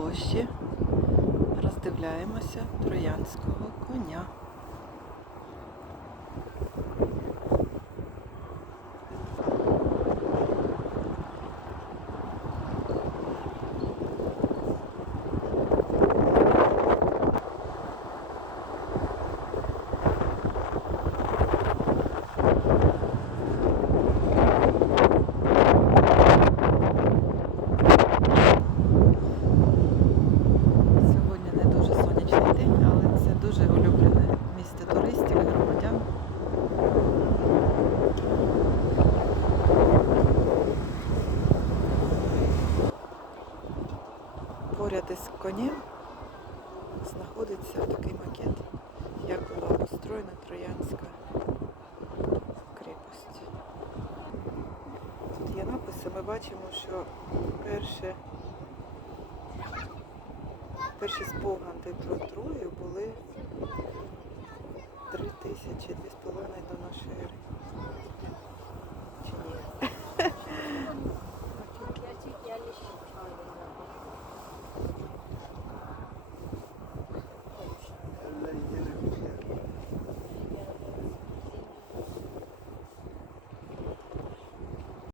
площі роздивляємося троянського коня. Поряд із конем знаходиться такий макет, як була построєна Троянська крепость. Тут є написи, ми бачимо, що перше Перші спогади про Трою були 3000 2,5 до нашої ери.